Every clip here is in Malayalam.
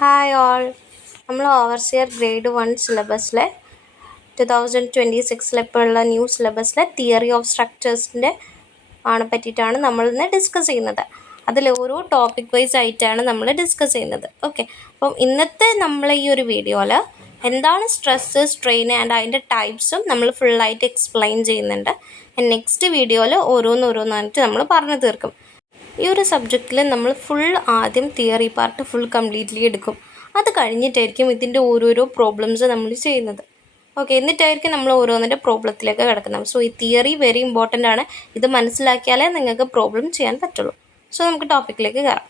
Hi all. നമ്മൾ ഓവർസിയർ ഗ്രേഡ് 1 സിലബസിലെ 2026 ഇപ്പോൾ ഉള്ള ന്യൂ സിലബസിലെ തിയറി ഓഫ് സ്ട്രക്ചേഴ്സിൻ്റെ പറ്റിയിട്ടാണ് നമ്മൾ ഇന്ന് ഡിസ്കസ് ചെയ്യുന്നത്. അതിൽ ഓരോ ടോപ്പിക് വൈസ് ആയിട്ടാണ് നമ്മൾ ഡിസ്കസ് ചെയ്യുന്നത്. ഓക്കെ, അപ്പം ഇന്നത്തെ നമ്മൾ ഈ ഒരു വീഡിയോയിൽ എന്താണ് സ്ട്രെസ്സ്, സ്ട്രെയിൻ ആൻഡ് അതിൻ്റെ ടൈപ്സും നമ്മൾ ഫുള്ളായിട്ട് എക്സ്പ്ലെയിൻ ചെയ്യുന്നുണ്ട്. നെക്സ്റ്റ് വീഡിയോയിൽ ഓരോന്നോരോന്നായിട്ട് നമ്മൾ പറഞ്ഞു തീർക്കും. ഈ ഒരു സബ്ജക്റ്റിൽ നമ്മൾ ആദ്യം തിയറി പാർട്ട് ഫുൾ കംപ്ലീറ്റ്ലി എടുക്കും. അത് കഴിഞ്ഞിട്ടായിരിക്കും ഇതിൻ്റെ ഓരോരോ പ്രോബ്ലംസ് നമ്മൾ ചെയ്യുന്നത്. ഓക്കെ, എന്നിട്ടായിരിക്കും നമ്മൾ ഓരോന്നിൻ്റെ പ്രോബ്ലത്തിലേക്ക് കിടക്കുന്നത്. സോ ഈ തിയറി വെരി ഇമ്പോർട്ടൻ്റ് ആണ്. ഇത് മനസ്സിലാക്കിയാലേ നിങ്ങൾക്ക് പ്രോബ്ലം ചെയ്യാൻ പറ്റുള്ളൂ. സോ നമുക്ക് ടോപ്പിക്കിലേക്ക് കയറാം.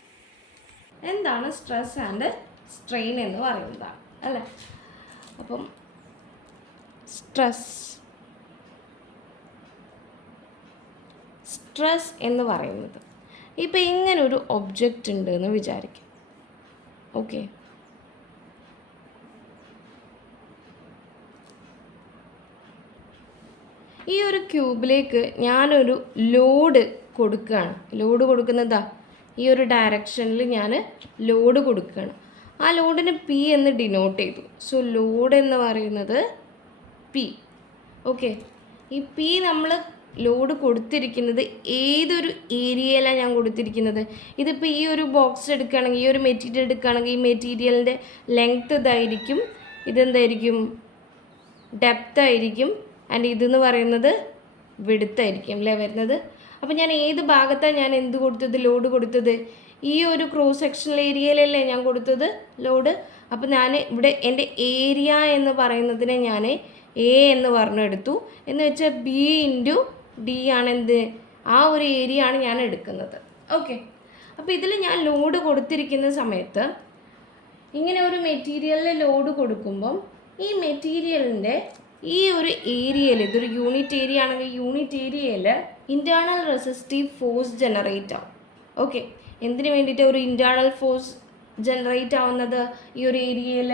എന്താണ് സ്ട്രെസ് ആൻഡ് സ്ട്രെയിൻ എന്ന് പറയുന്നതാണ് അല്ലേ? അപ്പം സ്ട്രെസ് എന്ന് പറയുന്നത് ഇപ്പോൾ ഇങ്ങനൊരു ഒബ്ജക്റ്റ് ഉണ്ട് എന്ന് വിചാരിക്കും. ഓക്കെ, ഈ ഒരു ക്യൂബിലേക്ക് ഞാനൊരു ലോഡ് കൊടുക്കുകയാണ്. ലോഡ് കൊടുക്കുന്നതാ ഈ ഒരു ഡയറക്ഷനിൽ ഞാൻ ലോഡ് കൊടുക്കുകയാണ്. ആ ലോഡിന് പി എന്ന് ഡിനോട്ട് ചെയ്തു. സോ ലോഡ് എന്ന് പറയുന്നത് പി. ഓക്കെ, ഈ പി നമ്മൾ ലോഡ് കൊടുത്തിരിക്കുന്നത് ഏതൊരു ഏരിയയിലാണ് ഞാൻ കൊടുത്തിരിക്കുന്നത്. ഇതിപ്പോൾ ഈ ഒരു ബോക്സ് എടുക്കുകയാണെങ്കിൽ, ഈ ഒരു മെറ്റീരിയൽ എടുക്കുകയാണെങ്കിൽ, ഈ മെറ്റീരിയലിൻ്റെ ലെങ്ത്ത് ഇതായിരിക്കും, ഇതെന്തായിരിക്കും, ഡെപ്ത് ആയിരിക്കും, ആൻഡ് ഇതെന്ന് പറയുന്നത് വിഡ്ത്തായിരിക്കും അല്ലേ വരുന്നത്. അപ്പോൾ ഞാൻ ഏത് ഭാഗത്താണ് ഞാൻ എന്ത് കൊടുത്തത്, ലോഡ് കൊടുത്തത്? ഈ ഒരു ക്രോസ് സെക്ഷണൽ ഏരിയയിലല്ലേ ഞാൻ കൊടുത്തത് ലോഡ്. അപ്പോൾ ഞാൻ ഇവിടെ എൻ്റെ ഏരിയ എന്ന് പറയുന്നതിനെ ഞാൻ എ എന്ന് പറഞ്ഞെടുത്തു. എന്ന് വെച്ചാൽ ബി ഇൻറ്റു ഡി ആണ് എന്ത്, ആ ഒരു ഏരിയ ആണ് ഞാൻ എടുക്കുന്നത്. ഓക്കെ, അപ്പോൾ ഇതിൽ ഞാൻ ലോഡ് കൊടുത്തിരിക്കുന്ന സമയത്ത് ഇങ്ങനെ ഒരു മെറ്റീരിയലിൽ ലോഡ് കൊടുക്കുമ്പം ഈ മെറ്റീരിയലിൻ്റെ ഈ ഒരു ഏരിയയിൽ, ഇതൊരു യൂണിറ്റ് ഏരിയ ആണെങ്കിൽ യൂണിറ്റ് ഏരിയയിൽ ഇൻറ്റേർണൽ റെസിസ്റ്റീവ് ഫോഴ്സ് ജനറേറ്റ് ആവും. ഓക്കെ, എന്തിനു വേണ്ടിയിട്ട് ഒരു ഇൻറ്റേർണൽ ഫോഴ്സ് ജനറേറ്റ് ആവുന്നത്? ഈ ഒരു ഏരിയയിൽ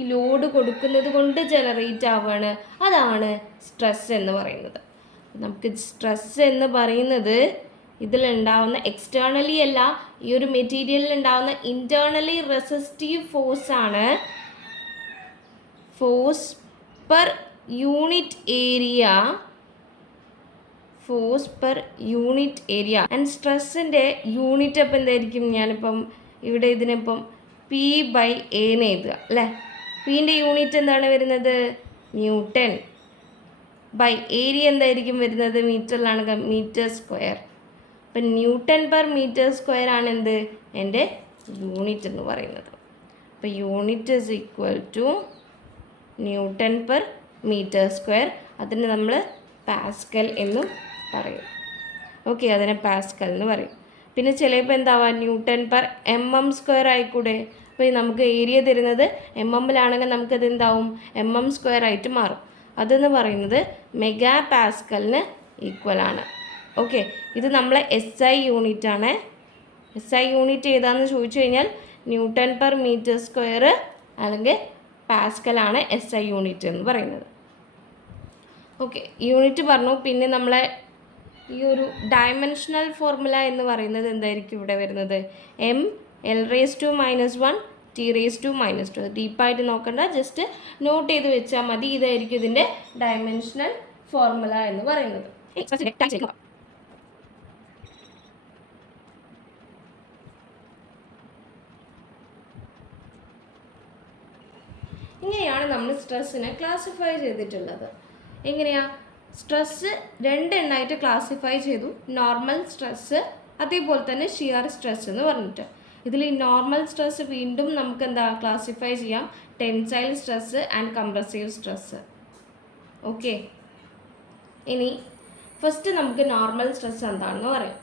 ഈ ലോഡ് കൊടുക്കുന്നത് കൊണ്ട് ജനറേറ്റ് ആവുകയാണ്. അതാണ് സ്ട്രെസ് എന്ന് പറയുന്നത്. നമുക്ക് സ്ട്രെസ് എന്ന് പറയുന്നത് ഇതിലുണ്ടാവുന്ന എക്സ്റ്റേർണലി അല്ല, ഈ ഒരു മെറ്റീരിയലിൽ ഉണ്ടാവുന്ന ഇൻറ്റേർണലി റെസിസ്റ്റീവ് ഫോഴ്സാണ്. Force per unit area, force per unit area. And സ്ട്രെസ്സിൻ്റെ യൂണിറ്റ് അപ്പം എന്തായിരിക്കും? ഞാനിപ്പം ഇവിടെ ഇതിനിപ്പം പി ബൈ എ എന്ന് എഴുതുക അല്ലേ. പിൻ്റെ യൂണിറ്റ് എന്താണ് വരുന്നത്? ന്യൂട്ടൺ. ബൈ ഏരിയ എന്തായിരിക്കും വരുന്നത്? മീറ്ററിലാണ്, മീറ്റർ സ്ക്വയർ. അപ്പം ന്യൂട്ടൺ പെർ മീറ്റർ സ്ക്വയർ ആണ് എന്ത്, എൻ്റെ യൂണിറ്റ് എന്ന് പറയുന്നത്. അപ്പോൾ unit is equal to newton per metre square. അതിന് നമ്മൾ പാസ്കൽ എന്നും പറയും. ഓക്കെ, അതിനെ പാസ്കൽ എന്ന് പറയും. പിന്നെ ചിലപ്പോൾ എന്താവാം, newton per M M square ആയിക്കൂടെ. അപ്പോൾ നമുക്ക് ഏരിയ തരുന്നത് എം എമ്മിലാണെങ്കിൽ നമുക്കത് എന്താവും, എം എം സ്ക്വയർ ആയിട്ട് മാറും. അതെന്ന് പറയുന്നത് മെഗാ പാസ്കലിന് ഈക്വലാണ്. ഓക്കെ, ഇത് നമ്മളെ എസ് ഐ യൂണിറ്റ് ആണ്. എസ് ഐ യൂണിറ്റ് ഏതാണെന്ന് ചോദിച്ചു കഴിഞ്ഞാൽ ന്യൂട്ടൺ പെർ മീറ്റർ സ്ക്വയർ അല്ലെങ്കിൽ പാസ്കലാണ് എസ് ഐ യൂണിറ്റ് എന്ന് പറയുന്നത്. ഓക്കെ, യൂണിറ്റ് പറഞ്ഞു. പിന്നെ നമ്മളെ ഈ ഒരു ഡയമെൻഷണൽ ഫോർമുല എന്ന് പറയുന്നത് എന്തായിരിക്കും ഇവിടെ വരുന്നത്? M L raise to -1 T raise to -2. ഡീപ്പായിട്ട് നോക്കണ്ട, ജസ്റ്റ് നോട്ട് ചെയ്ത് വെച്ചാൽ മതി. ഇതായിരിക്കും ഇതിൻ്റെ ഡയമെൻഷണൽ ഫോർമുല എന്ന് പറയുന്നത്. ഇങ്ങനെയാണ് നമ്മൾ സ്ട്രെസ്സിനെ ക്ലാസിഫൈ ചെയ്തിട്ടുള്ളത്. എങ്ങനെയാ? സ്ട്രെസ്സ് രണ്ടെണ്ണമായിട്ട് ക്ലാസിഫൈ ചെയ്തു. നോർമൽ സ്ട്രെസ്സ്, അതേപോലെ തന്നെ ഷിയർ സ്ട്രെസ് എന്ന് പറഞ്ഞിട്ട്. ഇതിൽ ഈ നോർമൽ സ്ട്രെസ് വീണ്ടും നമുക്ക് എന്താ ക്ലാസിഫൈ ചെയ്യാം, tensile stress and compressive stress. Okay, ഇനി ഫസ്റ്റ് നമുക്ക് നോർമൽ സ്ട്രെസ് എന്താണെന്ന് പറയാം.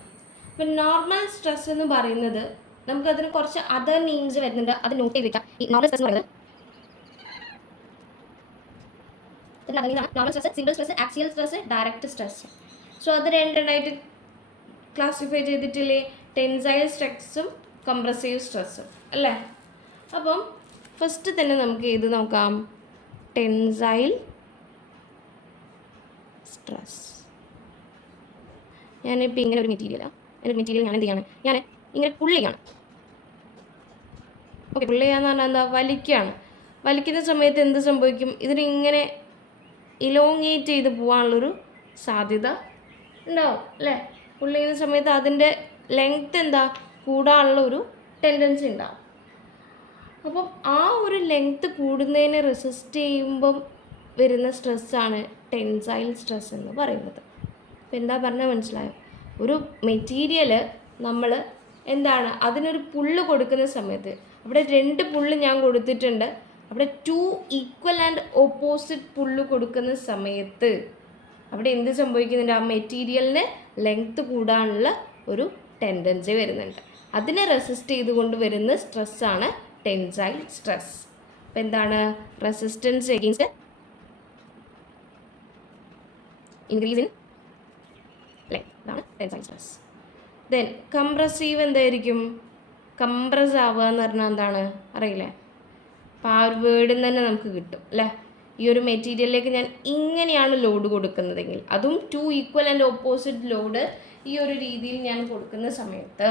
അപ്പം നോർമൽ സ്ട്രെസ് എന്ന് പറയുന്നത് നമുക്കതിന് കുറച്ച് അതർ നെയിംസ് വരുന്നുണ്ട്, അത് നോട്ട് ചെയ്ത് വെക്കാം. ഈ നോർമൽ സ്ട്രെസ് എന്ന് പറയുന്നത് normal stress, single stress, axial stress, direct stress. So അത് രണ്ടെണ്ണമായിട്ട് ക്ലാസിഫൈ ചെയ്തിട്ടില്ലേ, ടെൻസൈൽ സ്ട്രെസ്സും കംപ്രസീവ് സ്ട്രെസ്സും അല്ലേ. അപ്പം ഫസ്റ്റ് തന്നെ നമുക്ക് ഇത് നോക്കാം, ടെൻസൈൽ സ്ട്രെസ്. ഞാനിപ്പോൾ ഇങ്ങനെ ഒരു മെറ്റീരിയലാണ്, എൻ്റെ മെറ്റീരിയൽ ഞാൻ എന്ത് ചെയ്യാണ്, ഞാൻ ഇങ്ങനെ പുള്ളിയാണ്. ഓക്കെ, പുള്ള് ചെയ്യാന്ന് പറഞ്ഞാൽ എന്താ, വലിക്കുകയാണ്. വലിക്കുന്ന സമയത്ത് എന്ത് സംഭവിക്കും, ഇതിനിങ്ങനെ ഇലോങ്ങേറ്റ് ചെയ്ത് പോകാനുള്ളൊരു സാധ്യത ഉണ്ടാവും അല്ലേ. പുള്ള് ചെയ്യുന്ന സമയത്ത് അതിൻ്റെ ലെങ്ത് എന്താ കൂടാനുള്ള ഒരു ടെൻഡൻസി ഉണ്ടാവും. അപ്പം ആ ഒരു ലെങ്ത് കൂടുന്നതിനെ റെസിസ്റ്റ് ചെയ്യുമ്പം വരുന്ന സ്ട്രെസ്സാണ് ടെൻസൈൽ സ്ട്രെസ് എന്ന് പറയുന്നത്. അപ്പോൾ എന്താ പറഞ്ഞാൽ മനസ്സിലായോ? ഒരു മെറ്റീരിയൽ നമ്മൾ എന്താണ് അതിനൊരു പുള്ള് കൊടുക്കുന്ന സമയത്ത്, അവിടെ 2 പുള്ള് ഞാൻ കൊടുത്തിട്ടുണ്ട്, അവിടെ 2 ഈക്വൽ ആൻഡ് ഓപ്പോസിറ്റ് പുള്ള് കൊടുക്കുന്ന സമയത്ത് അവിടെ എന്ത് സംഭവിക്കുന്നുണ്ട്, ആ മെറ്റീരിയലിന് ലെങ്ത് കൂടാനുള്ള ഒരു ടെൻഡൻസി വരുന്നുണ്ട്. അതിനെ റെസിസ്റ്റ് ചെയ്തുകൊണ്ട് വരുന്ന സ്ട്രെസ്സാണ് ടെൻസൈൽ സ്ട്രെസ്. അപ്പോൾ എന്താണ്, resistance against increase in length, ഇതാണ് ടെൻസൈൽ സ്ട്രെസ്. ദെൻ കംപ്രസീവ് എന്തായിരിക്കും, കംപ്രസ് ആവുക എന്ന് പറഞ്ഞാൽ എന്താണ് അറിയില്ലേ. അപ്പോൾ ആ ഒരു വേർഡിൽ തന്നെ നമുക്ക് കിട്ടും അല്ലേ. ഈ ഒരു മെറ്റീരിയലിലേക്ക് ഞാൻ ഇങ്ങനെയാണ് ലോഡ് കൊടുക്കുന്നതെങ്കിൽ, അതും 2 ഈക്വൽ ആൻഡ് ഓപ്പോസിറ്റ് ലോഡ് ഈ ഒരു രീതിയിൽ ഞാൻ കൊടുക്കുന്ന സമയത്ത്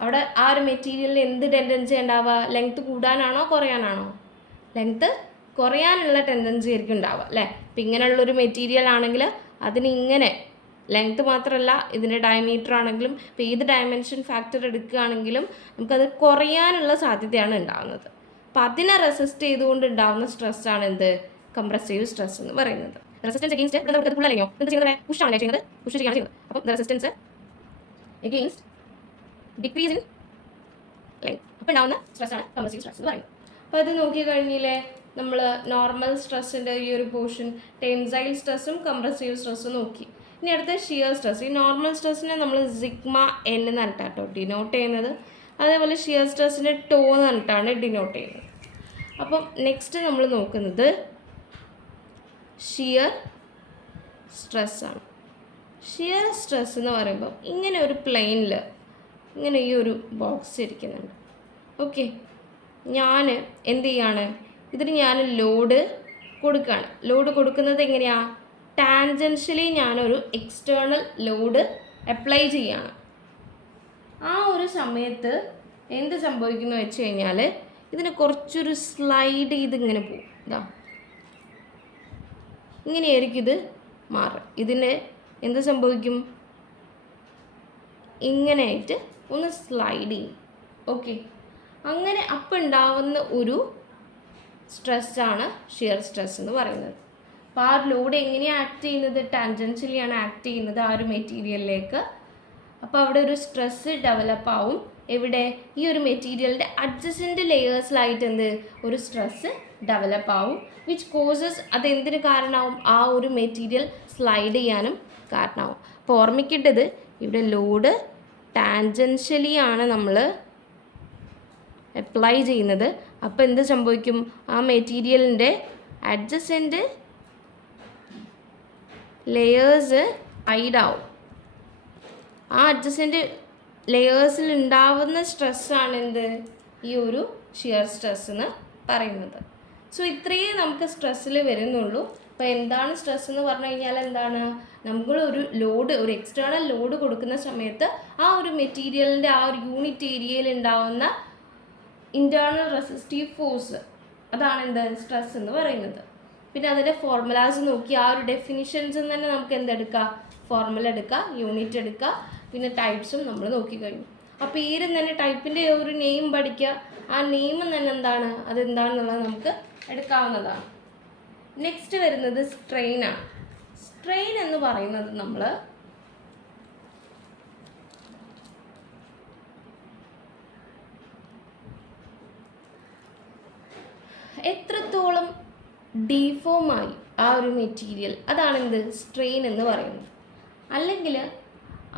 അവിടെ ആ ഒരു മെറ്റീരിയലിൽ എന്ത് ടെൻഡൻസി ഉണ്ടാവുക, ലെങ്ത് കൂടാനാണോ കുറയാനാണോ? ലെങ്ത് കുറയാനുള്ള ടെൻഡൻസി ആയിരിക്കും ഉണ്ടാവുക അല്ലേ. അപ്പം ഇങ്ങനെയുള്ളൊരു മെറ്റീരിയൽ ആണെങ്കിൽ അതിനിങ്ങനെ ലെങ്ത് മാത്രമല്ല, ഇതിൻ്റെ ഡയമീറ്റർ ആണെങ്കിലും ഇപ്പോൾ ഏത് ഡയമെൻഷൻ ഫാക്ടർ എടുക്കുകയാണെങ്കിലും നമുക്കത് കുറയാനുള്ള സാധ്യതയാണ് ഉണ്ടാകുന്നത്. അപ്പം അതിനെ റെസിസ്റ്റ് ചെയ്തുകൊണ്ട് ഉണ്ടാകുന്ന സ്ട്രെസ്സാണ് എന്ത്, കംപ്രസീവ് സ്ട്രെസ് എന്ന് പറയുന്നത്. റെസിസ്റ്റൻസ് എഗെയിൻസ്റ്റ് പുള്ളറിയോ എന്ത് ചെയ്യുന്നത്, പുഷാണ് ചെയ്യുന്നത്, പുഷ് ചെയ്യാണ് ചെയ്യുന്നത്. അപ്പം resistance against decrease in length, അപ്പോൾ ഉണ്ടാകുന്ന സ്ട്രെസ്സാണ് കംപ്രസീവ് സ്ട്രെസ് എന്ന് പറയുന്നത്. അപ്പോൾ അത് നോക്കി കഴിഞ്ഞില്ലേ, നമ്മൾ നോർമൽ സ്ട്രെസ്സിൻ്റെ ഈ ഒരു പോർഷൻ ടെൻസൈൽ സ്ട്രെസ്സും കംപ്രസീവ് സ്ട്രെസ്സും നോക്കി. ഇനി അടുത്ത ഷിയർ സ്ട്രെസ്. ഈ നോർമൽ സ്ട്രെസ്സിനെ നമ്മൾ സിഗ്മ എൻ എന്ന് പറഞ്ഞിട്ടാട്ടോ ഡിനോട്ട് ചെയ്യുന്നത്. അതേപോലെ ഷിയർ സ്ട്രെസ്സിനെ ടോ എന്ന് പറഞ്ഞിട്ടാണ് ഡിനോട്ട് ചെയ്യുന്നത്. അപ്പം നെക്സ്റ്റ് നമ്മൾ നോക്കുന്നത് ഷിയർ സ്ട്രെസ്സാണ്. ഷിയർ സ്ട്രെസ് എന്ന് പറയുമ്പോൾ ഇങ്ങനെ ഒരു പ്ലെയിനിൽ ഇങ്ങനെ ഈ ഒരു ബോക്സ് ഇരിക്കുന്നുണ്ട്. ഓക്കെ, ഞാൻ എന്ത് ചെയ്യാണ്, ഇതിന് ഞാൻ ലോഡ് കൊടുക്കുകയാണ്. ലോഡ് കൊടുക്കുന്നത് എങ്ങനെയാണ്, ടാൻജൻഷ്യലി ഞാനൊരു എക്സ്റ്റേണൽ ലോഡ് അപ്ലൈ ചെയ്യുകയാണ്. ആ ഒരു സമയത്ത് എന്ത് സംഭവിക്കുന്നു വെച്ച് കഴിഞ്ഞാൽ ഇതിന് കുറച്ചൊരു സ്ലൈഡ് ചെയ്ത് ഇങ്ങനെ പോകും. ഇതാ ഇങ്ങനെയായിരിക്കും ഇത് മാറുക. ഇതിന് എന്ത് സംഭവിക്കും, ഇങ്ങനെയായിട്ട് ഒന്ന് സ്ലൈഡ് ചെയ്യും. ഓക്കെ, അങ്ങനെ അപ്പം ഉണ്ടാവുന്ന ഒരു സ്ട്രെസ്സാണ് ഷിയർ സ്ട്രെസ് എന്ന് പറയുന്നത്. അപ്പോൾ ആ ലോഡ് എങ്ങനെയാണ് ആക്ട് ചെയ്യുന്നത്, ടാൻജൻഷ്യലിയാണ് ആക്ട് ചെയ്യുന്നത് ആ ഒരു മെറ്റീരിയലിലേക്ക്. അപ്പോൾ അവിടെ ഒരു സ്ട്രെസ്സ് ഡെവലപ്പ് ആവും. എവിടെ, ഈ ഒരു മെറ്റീരിയലിൻ്റെ അഡ്ജസൻറ്റ് ലെയേഴ്സിലായിട്ട് എന്ത് ഒരു സ്ട്രെസ്സ് ഡെവലപ്പ് ആവും, വിച്ച് കോസസ് അതെന്തിന് കാരണമാവും, ആ ഒരു മെറ്റീരിയൽ സ്ലൈഡ് ചെയ്യാനും കാരണമാവും. അപ്പോൾ ഓർമ്മിക്കേണ്ടത് ഇവിടെ ലോഡ് ടാൻജൻഷ്യലി ആണ് നമ്മൾ അപ്ലൈ ചെയ്യുന്നത്. അപ്പോൾ എന്ത് സംഭവിക്കും, ആ മെറ്റീരിയലിൻ്റെ അഡ്ജസൻറ്റ് ലെയേഴ്സ് ഹൈഡ് ആവും. ആ അഡ്ജസൻറ്റ് ലെയേഴ്സിൽ ഉണ്ടാവുന്ന സ്ട്രെസ്സാണ് എന്ത്, ഈ ഒരു ഷിയർ സ്ട്രെസ് എന്ന് പറയുന്നത്. സോ ഇത്രയേ നമുക്ക് സ്ട്രെസ്സിൽ വരുന്നുള്ളൂ. അപ്പോൾ എന്താണ് സ്ട്രെസ് എന്ന് പറഞ്ഞു കഴിഞ്ഞാൽ എന്താണ്, നമ്മളൊരു ലോഡ്, ഒരു എക്സ്റ്റേണൽ ലോഡ് കൊടുക്കുന്ന സമയത്ത് ആ ഒരു മെറ്റീരിയലിൻ്റെ ആ ഒരു യൂണിറ്റ് ഏരിയയിൽ ഉണ്ടാവുന്ന ഇൻറ്റേർണൽ റെസിസ്റ്റീവ് ഫോഴ്സ്, അതാണ് എന്ത് സ്ട്രെസ് എന്ന് പറയുന്നത്. പിന്നെ അതിൻ്റെ ഫോർമുലാസ് നോക്കി ആ ഒരു ഡെഫിനിഷൻസ് തന്നെ നമുക്ക് എന്തെടുക്കാം, ഫോർമുല എടുക്കുക, യൂണിറ്റ് എടുക്കുക, പിന്നെ ടൈപ്സും നമ്മൾ നോക്കിക്കഴിഞ്ഞു. ആ പേരും തന്നെ ടൈപ്പിൻ്റെ ഒരു നെയിം പഠിക്കുക, ആ നെയിം തന്നെ എന്താണ്, അതെന്താണെന്നുള്ളത് നമുക്ക് എടുക്കാവുന്നതാണ്. നെക്സ്റ്റ് വരുന്നത് സ്ട്രെയിനാണ്. സ്ട്രെയിൻ എന്ന് പറയുന്നത് നമ്മൾ എത്രത്തോളം ഡീഫോമായി ആ ഒരു മെറ്റീരിയൽ, അതാണ് എന്ത് സ്ട്രെയിൻ എന്ന് പറയുന്നത്. അല്ലെങ്കിൽ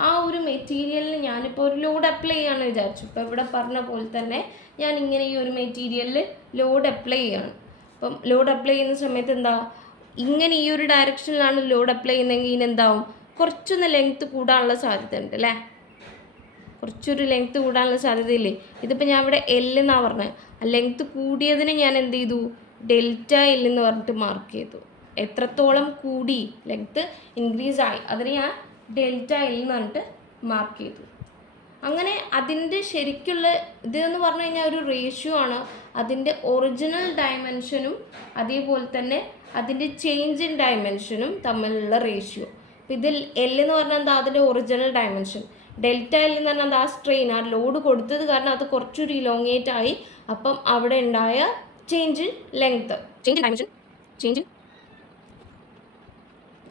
ആ ഒരു മെറ്റീരിയലിന് ഞാനിപ്പോൾ ഒരു ലോഡ് അപ്ലൈ ചെയ്യാമെന്ന് വിചാരിച്ചു. ഇപ്പോൾ ഇവിടെ പറഞ്ഞ പോലെ തന്നെ ഞാൻ ഇങ്ങനെ ഈ ഒരു മെറ്റീരിയലിൽ ലോഡ് അപ്ലൈ ചെയ്യാണ്. അപ്പം ലോഡ് അപ്ലൈ ചെയ്യുന്ന സമയത്ത് എന്താ, ഇങ്ങനെ ഈ ഒരു ഡയറക്ഷനിലാണ് ലോഡ് അപ്ലൈ ചെയ്യുന്നതെങ്കിൽ ഇതിനെന്താവും, കുറച്ചൊന്ന് ലെങ്ത്ത് കൂടാനുള്ള സാധ്യത ഉണ്ട് അല്ലേ, കുറച്ചൊരു ലെങ്ത്ത് കൂടാനുള്ള സാധ്യതയില്ലേ. ഇതിപ്പോൾ ഞാൻ ഇവിടെ എൽ എന്നാണ് പറഞ്ഞത്, ആ ലെങ്ത്ത് കൂടിയതിന് ഞാൻ എന്ത് ചെയ്തു, ഡെൽറ്റ എൽ എന്ന് പറഞ്ഞിട്ട് മാർക്ക് ചെയ്തു. എത്രത്തോളം കൂടി ലെങ്ത്ത് ഇൻക്രീസ് ആയി അതിന് ഞാൻ ഡെൽറ്റ എൽ എന്ന് പറഞ്ഞിട്ട് മാർക്ക് ചെയ്തു. അങ്ങനെ അതിൻ്റെ ശരിക്കുള്ള ഇതെന്ന് പറഞ്ഞു കഴിഞ്ഞാൽ ഒരു റേഷ്യോ ആണ്. അതിൻ്റെ ഒറിജിനൽ ഡയമെൻഷനും അതേപോലെ തന്നെ അതിൻ്റെ ചേഞ്ച് ഇൻ ഡയമെൻഷനും തമ്മിലുള്ള റേഷ്യോ. അപ്പം ഇതിൽ എൽ എന്ന് പറഞ്ഞാൽ എന്താ, അതിൻ്റെ ഒറിജിനൽ ഡയമെൻഷൻ. ഡെൽറ്റ എൽ എന്ന് പറഞ്ഞാൽ എന്താ, ആ സ്ട്രെയിൻ, ആ ലോഡ് കൊടുത്തത് കാരണം അത് കുറച്ചൊരു ഇലോങ്ങേറ്റ് ആയി. അപ്പം അവിടെ ഉണ്ടായ change in length, change in dimension, change in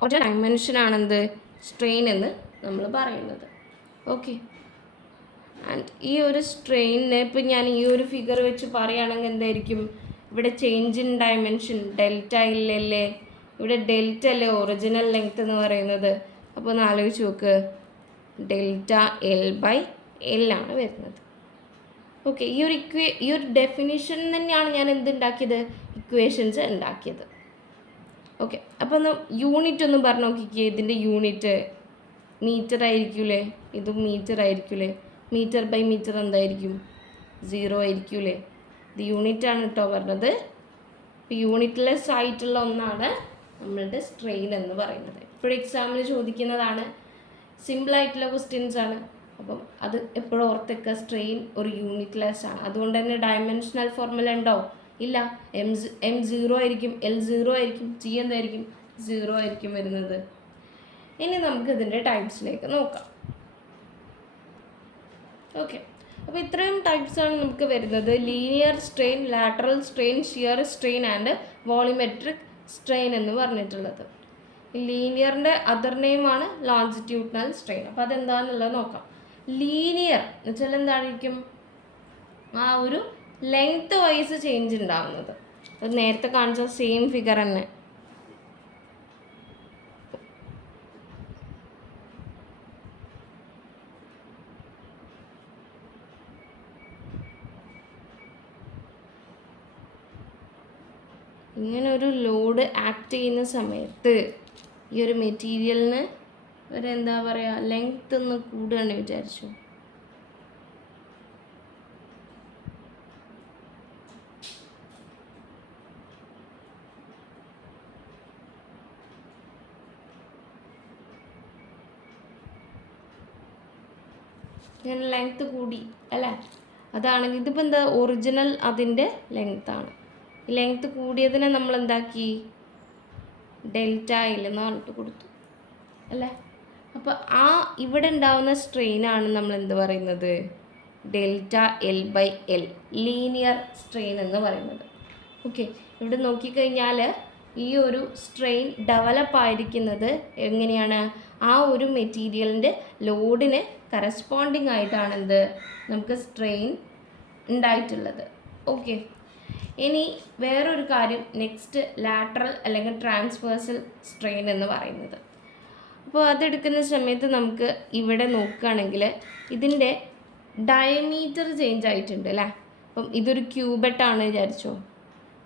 original ഡയമെൻഷനാണെന്ത് സ്ട്രെയിൻ എന്ന് നമ്മൾ പറയുന്നത്. ഓക്കെ. ആൻഡ് ഈ ഒരു സ്ട്രെയിനിനെ ഇപ്പം ഞാൻ ഈ ഒരു ഫിഗർ വെച്ച് പറയുകയാണെങ്കിൽ എന്തായിരിക്കും, ഇവിടെ ചേഞ്ച് ഇൻ ഡയമെൻഷൻ ഡെൽറ്റ ഇല്ലല്ലേ, ഇവിടെ ഡെൽറ്റ അല്ലേ ഒറിജിനൽ ലെങ്ത് എന്ന് പറയുന്നത്. അപ്പോൾ ഒന്ന് ആലോചിച്ച് നോക്ക്, ഡെൽറ്റ എൽ ബൈ എൽ ആണ് വരുന്നത്. ഓക്കെ. ഈ ഒരു ഡെഫിനിഷൻ തന്നെയാണ് ഞാൻ എന്തുണ്ടാക്കിയത്, ഇക്വേഷൻസ് ഉണ്ടാക്കിയത്. ഓക്കെ. അപ്പോൾ ഒന്ന് യൂണിറ്റ് ഒന്നും പറഞ്ഞു നോക്കിക്കേ. ഇതിൻ്റെ യൂണിറ്റ് മീറ്റർ ആയിരിക്കൂലേ, ഇതും മീറ്റർ ആയിരിക്കൂലേ. മീറ്റർ ബൈ മീറ്റർ എന്തായിരിക്കും, 0 ആയിരിക്കൂലേ. ഇത് യൂണിറ്റാണ് കേട്ടോ പറഞ്ഞത്. ഇപ്പോൾ യൂണിറ്റ്ലെസ് ആയിട്ടുള്ള ഒന്നാണ് നമ്മളുടെ സ്ട്രെയിൻ എന്ന് പറയുന്നത്. ഇപ്പോഴും എക്സാമിന് ചോദിക്കുന്നതാണ്, സിമ്പിളായിട്ടുള്ള ക്വസ്റ്റ്യൻസ് ആണ്. അപ്പം അത് എപ്പോഴും ഓർത്തേക്കുക, സ്ട്രെയിൻ ഒരു യൂണിറ്റ്ലെസ് ആണ്. അതുകൊണ്ട് തന്നെ ഡയമെൻഷണൽ ഫോർമുല ഉണ്ടോ, ഇല്ല. എം 0 ആയിരിക്കും, എൽ 0 ആയിരിക്കും, ജി എന്തായിരിക്കും, 0 ആയിരിക്കും വരുന്നത്. ഇനി നമുക്ക് ഇതിൻ്റെ ടൈപ്സിലേക്ക് നോക്കാം. ഓക്കെ. അപ്പോൾ ഇത്രയും ടൈപ്സാണ് നമുക്ക് വരുന്നത്. Linear strain, lateral strain, shear strain and volumetric strain എന്ന് പറഞ്ഞിട്ടുള്ളത്. ലീനിയറിൻ്റെ അതർ നെയിമാണ് ലോഞ്ചിറ്റ്യൂഡിനൽ സ്ട്രെയിൻ. അപ്പോൾ അതെന്താണെന്നുള്ളത് നോക്കാം. ലീനിയർ എന്ന് വെച്ചാൽ എന്തായിരിക്കും, ആ ഒരു ലെങ്ത് വൈസ് ചേഞ്ച് ഉണ്ടാകുന്നത്. അത് നേരത്തെ കാണിച്ച സെയിം ഫിഗർ തന്നെ. ഇങ്ങനെ ഒരു ലോഡ് ആക്ട് ചെയ്യുന്ന സമയത്ത് ഈ ഒരു മെറ്റീരിയലിന് ഒരു എന്താ പറയുക, ലെങ്ത് ഒന്ന് കൂടുകയാണ് വിചാരിച്ചു. ഇങ്ങനെ ലെങ്ത്ത് കൂടി അല്ലേ, അതാണെങ്കിൽ ഇതിപ്പോൾ എന്താ, ഒറിജിനൽ അതിൻ്റെ ലെങ്ത്താണ്. ലെങ്ത്ത് കൂടിയതിനെ നമ്മൾ എന്താക്കി, ഡെൽറ്റ എൽ എന്ന് പറഞ്ഞിട്ട് കൊടുത്തു അല്ലേ. അപ്പോൾ ആ ഇവിടെ ഉണ്ടാവുന്ന സ്ട്രെയിനാണ് നമ്മൾ എന്ത് പറയുന്നത്, delta L by L, linear strain എന്ന് പറയുന്നത്. ഓക്കെ. ഇവിടെ നോക്കിക്കഴിഞ്ഞാൽ ഈ ഒരു സ്ട്രെയിൻ ഡെവലപ്പ് ആയിരിക്കുന്നത് എങ്ങനെയാണ്, ആ ഒരു മെറ്റീരിയലിൻ്റെ ലോഡിന് കറസ്പോണ്ടിങ് ആയിട്ടാണ് എന്ത് നമുക്ക് സ്ട്രെയിൻ ഉണ്ടായിട്ടുള്ളത്. ഓക്കെ. ഇനി വേറൊരു കാര്യം, നെക്സ്റ്റ് ലാറ്ററൽ അല്ലെങ്കിൽ ട്രാൻസ്വേഴ്സൽ സ്ട്രെയിൻ എന്ന് പറയുന്നത്. അപ്പോൾ അതെടുക്കുന്ന സമയത്ത് നമുക്ക് ഇവിടെ നോക്കുകയാണെങ്കിൽ ഇതിൻ്റെ ഡയമീറ്റർ ചേഞ്ച് ആയിട്ടുണ്ട് അല്ലേ. അപ്പം ഇതൊരു ക്യൂബെട്ടാണ് വിചാരിച്ചോ,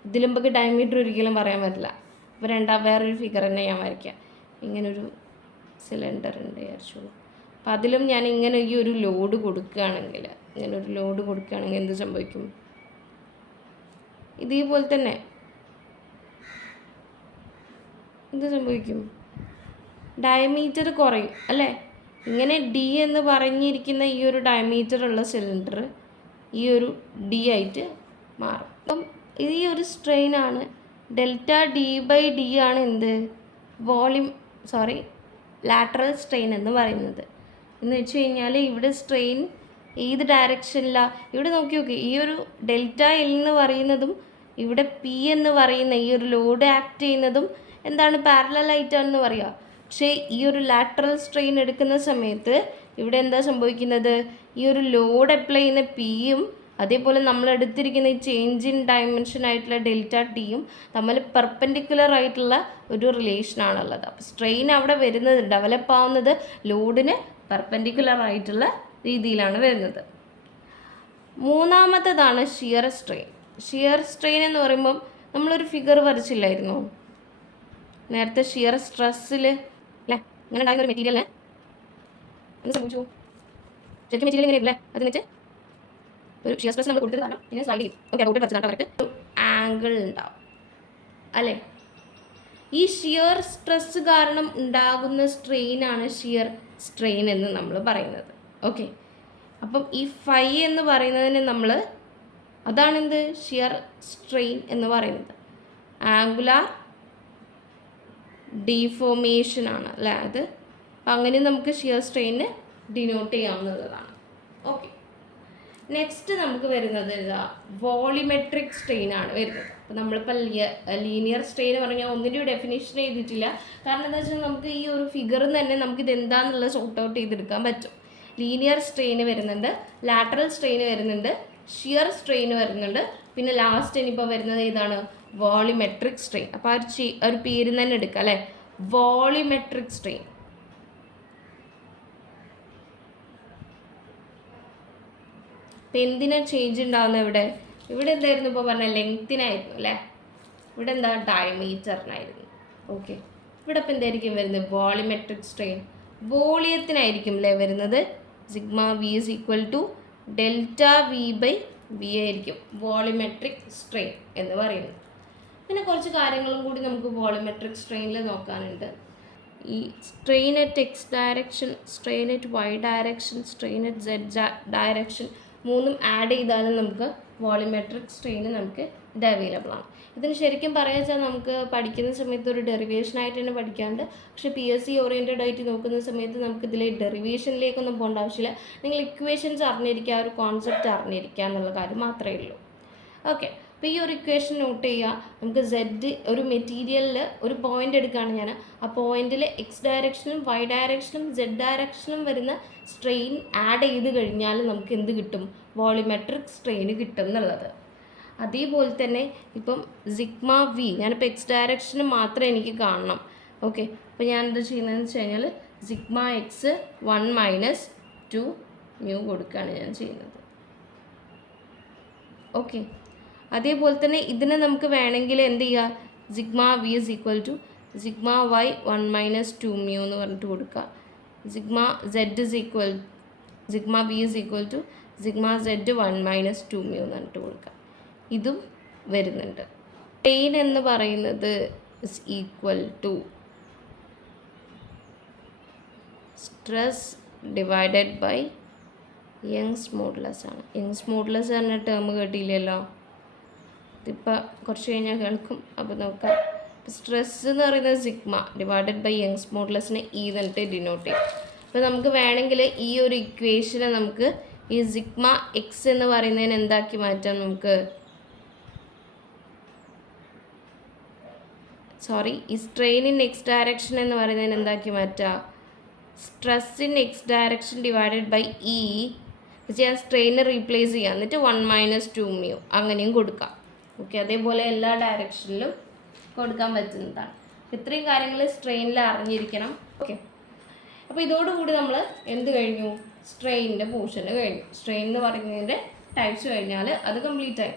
ഇതിൽ നമുക്ക് ഡയമീറ്റർ ഒരിക്കലും പറയാൻ പറ്റില്ല. അപ്പോൾ വേറൊരു ഫിഗർ തന്നെ ഞാൻ വരയ്ക്കാം. ഇങ്ങനൊരു സിലിണ്ടർ ഉണ്ട് വിചാരിച്ചോളൂ. അപ്പോൾ അതിലും ഞാൻ ഇങ്ങനെ ഈ ഒരു ലോഡ് കൊടുക്കുകയാണെങ്കിൽ, ഇങ്ങനൊരു ലോഡ് കൊടുക്കുകയാണെങ്കിൽ എന്ത് സംഭവിക്കും, ഇതേപോലെ തന്നെ എന്ത് സംഭവിക്കും, ഡയമീറ്റർ കുറയും അല്ലേ. ഇങ്ങനെ ഡി എന്ന് പറഞ്ഞിരിക്കുന്ന ഈ ഒരു ഡയമീറ്റർ ഉള്ള സിലിണ്ടർ ഈ ഒരു ഡി ആയിട്ട് മാറും. അപ്പം ഈ ഒരു സ്ട്രെയിനാണ് ഡെൽറ്റ ഡി ബൈ ഡി ആണ് എന്ത് ലാറ്ററൽ സ്ട്രെയിൻ എന്ന് പറയുന്നത്. എന്ന് വെച്ച് കഴിഞ്ഞാൽ ഇവിടെ സ്ട്രെയിൻ ഏത് ഡയറക്ഷനിലാണ്, ഇവിടെ നോക്കി നോക്കി, ഈ ഒരു ഡെൽറ്റ എൽ എന്ന് പറയുന്നതും ഇവിടെ പി എന്ന് പറയുന്ന ഈ ഒരു ലോഡ് ആക്ട് ചെയ്യുന്നതും എന്താണ്, പാരലലായിട്ടാണെന്ന് പറയുക. പക്ഷേ ഈ ഒരു ലാറ്ററൽ സ്ട്രെയിൻ എടുക്കുന്ന സമയത്ത് ഇവിടെ എന്താ സംഭവിക്കുന്നത്, ഈ ഒരു ലോഡ് അപ്ലൈ ചെയ്യുന്ന പിയും അതേപോലെ നമ്മൾ എടുത്തിരിക്കുന്ന ഈ ചേഞ്ച് ഇൻ ഡയമെൻഷൻ ആയിട്ടുള്ള ഡെൽറ്റ ടിയും തമ്മിൽ പെർപെൻഡിക്കുലർ ആയിട്ടുള്ള ഒരു റിലേഷനാണുള്ളത്. അപ്പോൾ സ്ട്രെയിൻ അവിടെ വരുന്നത്, ഡെവലപ്പ് ആവുന്നത് ലോഡിന് പെർപെൻഡിക്കുലർ ആയിട്ടുള്ള രീതിയിലാണ് വരുന്നത്. മൂന്നാമത്തേതാണ് ഷിയർ സ്ട്രെയിൻ. ഷിയർ സ്ട്രെയിൻ എന്ന് പറയുമ്പം നമ്മളൊരു ഫിഗർ വരച്ചില്ലായിരുന്നോ നേരത്തെ, ഷിയർ സ്ട്രെസ്സിൽ അല്ലേ, ഇങ്ങനെ ഉണ്ടാകുന്ന ഒരു മെറ്റീരിയലിന് എന്ത് സംഭവിച്ചു, ശരിക്കും മെറ്റീരിയൽ ഇങ്ങനെയല്ലേ, അത് വെച്ച് ഒരു ഷിയർ സ്ട്രെസ് നമ്മൾ കൊടുത്തത് കാരണം ഇങ്ങനെ സ്ലൈഡ് ചെയ്യും. ഓക്കെ, റോട്ടേറ്റ് വെച്ചിട്ട് അവർക്ക് ഒരു ആംഗിൾ ഉണ്ടാവും അല്ലേ. ഈ ഷിയർ സ്ട്രെസ് കാരണം ഉണ്ടാകുന്ന സ്ട്രെയിനാണ് ഷിയർ സ്ട്രെയിൻ എന്ന് നമ്മൾ പറയുന്നത്. ഓക്കെ. അപ്പം ഈ ഫൈ എന്ന് പറയുന്നതിന് നമ്മൾ അതാണെന്ത് ഷിയർ സ്ട്രെയിൻ എന്ന് പറയുന്നത്. ആംഗുലാർ ഡീഫോർമേഷൻ ആണ് അല്ലേ അത്. അപ്പം അങ്ങനെ നമുക്ക് ഷിയർ സ്ട്രെയിന് ഡിനോട്ട് ചെയ്യാവുന്നതാണ്. ഓക്കെ, നെക്സ്റ്റ് നമുക്ക് വരുന്നത് വോളിമെട്രിക് സ്ട്രെയിൻ ആണ് വരുന്നത്. അപ്പോൾ നമ്മളിപ്പോൾ ലീനിയർ സ്ട്രെയിൻ പറഞ്ഞാൽ ഒന്നിൻ്റെയും ഡെഫിനേഷൻ എഴുതിയിട്ടില്ല. കാരണം എന്താ വെച്ചാൽ നമുക്ക് ഈ ഒരു ഫിഗറിൽ തന്നെ നമുക്ക് ഇത് എന്താണെന്നുള്ളത് സോർട്ട് ഔട്ട് ചെയ്തെടുക്കാൻ പറ്റും. ലീനിയർ സ്ട്രെയിന് വരുന്നുണ്ട്, ലാറ്ററൽ സ്ട്രെയിന് വരുന്നുണ്ട്, ഷിയർ സ്ട്രെയിന് വരുന്നുണ്ട്, പിന്നെ ലാസ്റ്റ് ഇനിയിപ്പോൾ വരുന്നത് ഏതാണ് വോളിമെട്രിക് സ്ട്രെയിൻ. അപ്പോൾ ആ ഒരു പേര് തന്നെ എടുക്കാം അല്ലേ, വോളിമെട്രിക് സ്ട്രെയിൻ. അപ്പം എന്തിനാണ് ചേഞ്ച് ഉണ്ടാകുന്നത് ഇവിടെ എന്തായിരുന്നു ഇപ്പോൾ പറഞ്ഞാൽ ലെങ്ത്തിനായിരുന്നു അല്ലേ, ഇവിടെ എന്താ ഡയമീറ്ററിനായിരുന്നു. ഓക്കെ, ഇവിടെ ഇപ്പം എന്തായിരിക്കും വരുന്നത് വോളിമെട്രിക് സ്ട്രെയിൻ, വോളിയത്തിനായിരിക്കും അല്ലേ വരുന്നത്. Sigma V is equal to delta V by V ആയിരിക്കും വോളിമെട്രിക് സ്ട്രെയിൻ എന്ന് പറയുന്നത്. പിന്നെ കുറച്ച് കാര്യങ്ങളും കൂടി നമുക്ക് വോളിമെട്രിക് സ്ട്രെയിനിൽ നോക്കാനുണ്ട്. ഈ strain at X direction, strain at Y direction, strain at Z direction മൂന്നും ആഡ് ചെയ്താലും നമുക്ക് വോളിമെട്രിക് സ്ട്രെയിൻ നമുക്ക് ഇത് അവൈലബിൾ ആണ്. ഇതിന് ശരിക്കും പറയാൻ വെച്ചാൽ നമുക്ക് പഠിക്കുന്ന സമയത്ത് ഒരു ഡെറിവേഷനായിട്ട് തന്നെ പഠിക്കാണ്ട്, പക്ഷേ PSC ഓറിയൻറ്റഡ് ആയിട്ട് നോക്കുന്ന സമയത്ത് നമുക്ക് ഇതിൽ ഡെറിവേഷനിലേക്കൊന്നും പോകേണ്ട ആവശ്യമില്ല. നിങ്ങൾ ഇക്വേഷൻസ് അറിഞ്ഞിരിക്കുക, ഒരു കോൺസെപ്റ്റ് അറിഞ്ഞിരിക്കുക എന്നുള്ള കാര്യം മാത്രമേ ഉള്ളൂ. ഓക്കെ, അപ്പോൾ ഈ ഒരു ഇക്വേഷൻ നോട്ട് ചെയ്യുക. നമുക്ക് സെഡ് ഒരു മെറ്റീരിയലിൽ ഒരു പോയിന്റ് എടുക്കുകയാണ് ഞാൻ, ആ പോയിന്റിൽ എക്സ് ഡയറക്ഷനും വൈ ഡയറക്ഷനും സെഡ് ഡയറക്ഷനും വരുന്ന സ്ട്രെയിൻ ആഡ് ചെയ്ത് കഴിഞ്ഞാൽ നമുക്ക് എന്ത് കിട്ടും, വോളിമെട്രിക് സ്ട്രെയിൻ കിട്ടും എന്നുള്ളത്. അതേപോലെ തന്നെ ഇപ്പം സിഗ്മ വി ഞാനിപ്പോൾ എക്സ് ഡയറക്ഷന് മാത്രമേ എനിക്ക് കാണണം. ഓക്കെ, അപ്പോൾ ഞാൻ എന്താ ചെയ്യുന്നതെന്ന് വെച്ച് കഴിഞ്ഞാൽ സിഗ്മ എക്സ് 1 - 2 മ്യൂ കൊടുക്കുകയാണ് ഞാൻ ചെയ്യുന്നത്. ഓക്കെ, അതേപോലെ തന്നെ ഇതിനെ നമുക്ക് വേണമെങ്കിൽ എന്ത് ചെയ്യുക, sigma V is equal to sigma Y 1 - 2 mu എന്ന് പറഞ്ഞിട്ട് കൊടുക്കുക. Sigma Z is equal sigma V is equal to sigma Z 1 - 2 mu എന്ന് പറഞ്ഞിട്ട് കൊടുക്കുക. ഇതും വരുന്നുണ്ട്. സ്ട്രെയിൻ എന്ന് പറയുന്നത് is equal to stress divided by Young's modulus ആണ്. യങ്സ് മോഡുലസ് എന്ന ടേം കേട്ടില്ലല്ലോ, ഇതിപ്പോൾ കുറച്ച് കഴിഞ്ഞാൽ കേൾക്കും. അപ്പോൾ നോക്കാം, സ്ട്രെസ് എന്ന് പറയുന്നത് സിഗ്മ ഡിവൈഡഡ് ബൈ യങ്സ് മോഡുലസിനെ ഇ എന്നിട്ട് ഡിനോട്ട് ചെയ്യും. അപ്പോൾ നമുക്ക് വേണമെങ്കിൽ ഈ ഒരു ഇക്വേഷനെ നമുക്ക് ഈ സിഗ്മ എക്സ് എന്ന് പറയുന്നതിന് എന്താക്കി മാറ്റാം, നമുക്ക് ഈ സ്ട്രെയിൻ ഇൻ എക്സ് ഡയറക്ഷൻ എന്ന് പറയുന്നതിന് എന്താക്കി മാറ്റാം, stress in X direction divided by E ഞാൻ സ്ട്രെയിനെ റീപ്ലേസ് ചെയ്യാം, എന്നിട്ട് 1 - 2 മ്യൂ അങ്ങനെയും കൊടുക്കാം. ഓക്കെ, അതേപോലെ എല്ലാ ഡയറക്ഷനിലും കൊടുക്കാൻ പറ്റുന്നതാണ്. ഇത്രയും കാര്യങ്ങൾ സ്ട്രെയിനിൽ അറിഞ്ഞിരിക്കണം. ഓക്കെ, അപ്പോൾ ഇതോടുകൂടി നമ്മൾ എന്ത് കഴിഞ്ഞു, സ്ട്രെയിനിൻ്റെ പോർഷന് കഴിഞ്ഞു. സ്ട്രെയിൻ എന്ന് പറയുന്നതിൻ്റെ ടൈപ്സ് കഴിഞ്ഞാൽ അത് കംപ്ലീറ്റ് ആയി.